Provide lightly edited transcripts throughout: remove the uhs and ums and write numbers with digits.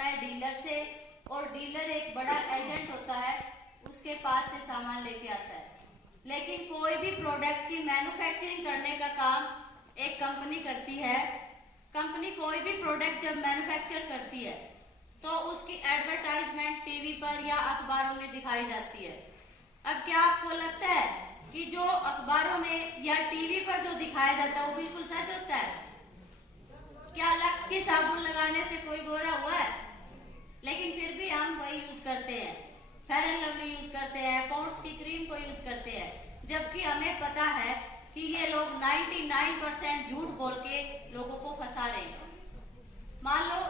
आता है डीलर से, और डीलर एक बड़ा एजेंट होता है, उसके पास से सामान लेके आता है। लेकिन कोई भी प्रोडक्ट की मैन्युफैक्चरिंग करने का काम एक कंपनी करती है। कंपनी कोई भी प्रोडक्ट जब मैन्युफैक्चर करती है तो उसकी एडवर्टाइजमेंट टीवी पर या अखबारों में दिखाई जाती है। अब क्या आपको लगता है कि जो अखबारों में या टीवी पर जो दिखाया जाता है वो बिल्कुल सच होता है? क्या लक्स की साबुन लगाने से कोई गोरा हुआ है? लेकिन फिर भी हम वही यूज करते हैं, फेयर एंड लवली यूज करते हैं, पॉन्ड्स की क्रीम को यूज करते हैं, जबकि हमें पता है कि ये लोग 99% झूठ बोल के लोगों को फंसा रहे हैं। मान लो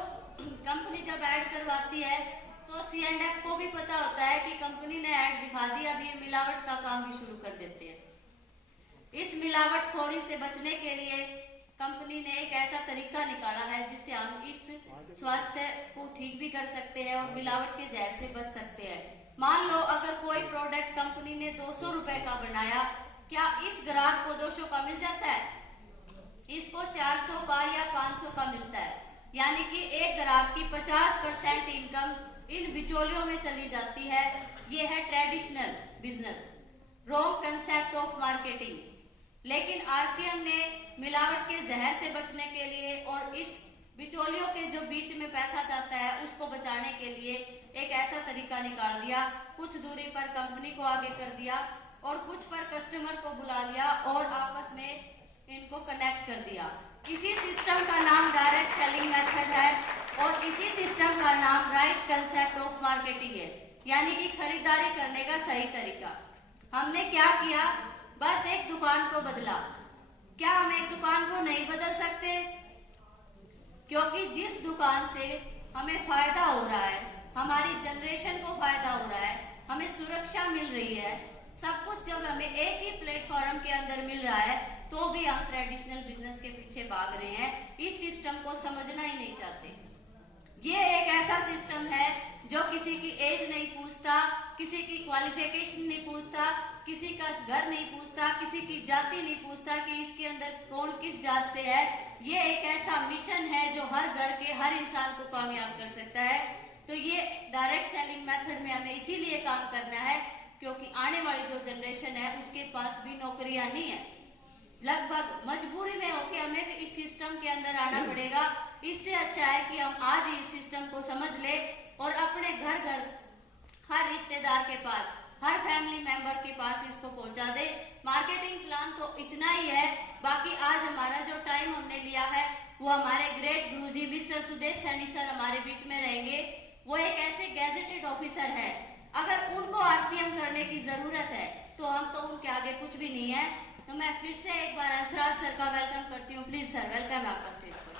कंपनी जब ऐड करवाती है तो C&F को भी पता होता है कि कंपनी ने ऐड दिखा दी, अब ये मिलावट का काम भी शुरू कर देते हैं। इस मिलावटखोरी से बचने के लिए कंपनी ने एक ऐसा तरीका निकाला है जिससे हम इस स्वास्थ्य को ठीक भी कर सकते हैं और मिलावट के जहर से बच सकते हैं। मान लो अगर कोई प्रोडक्ट कंपनी ने 200 रुपए का बनाया, क्या इस ग्राहक को 200 का मिल जाता है? इसको 400 का या 500 का मिलता है, यानी कि एक ग्राहक की 50% इनकम इन बिचौलियों में चली जाती है। ये है traditional business, wrong concept of marketing. लेकिन RCM ने मिलावट के जहर से बचने के लिए और इस बिचौलियों के जो बीच में पैसा जाता है उसको बचाने के लिए एक ऐसा तरीका निकाल दिया। कुछ दूरी पर कंपनी को आगे कर दिया और कुछ पर कस्टमर को बुला लिया और आपस में इनको कनेक्ट कर दिया। इसी सिस्टम का नाम डायरेक्ट सेलिंग मेथड है और इसी सिस्टम का नाम राइट कंसेप्ट ऑफ मार्केटिंग है, यानी कि खरीदारी करने का सही तरीका। हमने क्या किया? बस एक दुकान को बदला। क्या हम एक दुकान को नहीं बदल सकते? क्योंकि जिस दुकान से हमें फायदा हो रहा है, हमारी जनरेशन को फायदा हो रहा है, हमें सुरक्षा मिल रही है, सब कुछ जब हमें एक ही प्लेटफॉर्म के अंदर मिल रहा है तो भी हम ट्रेडिशनल बिजनेस के पीछे भाग रहे हैं, इस सिस्टम को समझना ही नहीं चाहते। ये एक ऐसा सिस्टम है जो किसी की एज नहीं पूछता, किसी की क्वालिफिकेशन नहीं पूछता, किसी का घर नहीं पूछता, किसी की जाति नहीं पूछता कि इसके अंदर कौन किस जात से है। ये एक ऐसा मिशन है जो हर घर के हर इंसान को कामयाब कर सकता है। तो ये डायरेक्ट सेलिंग मेथड में हमें इसीलिए काम करना है क्योंकि आने वाली जो जनरेशन है उसके पास भी नौकरियां नहीं है, लगभग मजबूरी में होके हमें भी इस सिस्टम के अंदर आना पड़ेगा। इससे अच्छा है कि हम आज ही इस सिस्टम को समझ ले और अपने घर घर हर रिश्तेदार के पास, हर फैमिली मेंबर के पास इसको पहुंचा दे। मार्केटिंग प्लान तो इतना ही है, बाकी आज हमारा जो टाइम हमने लिया है वो हमारे ग्रेट गुरुजी मिस्टर सुदेश सैनी सर हमारे बीच में रहेंगे। वो एक ऐसे गैजेटेड ऑफिसर है, अगर उनको RCM करने की जरूरत है तो हम तो उनके आगे कुछ भी नहीं है। तो मैं फिर से एक बार हंसराज सर का वेलकम करती हूँ। प्लीज सर, वेलकम आपका स्टेज पर।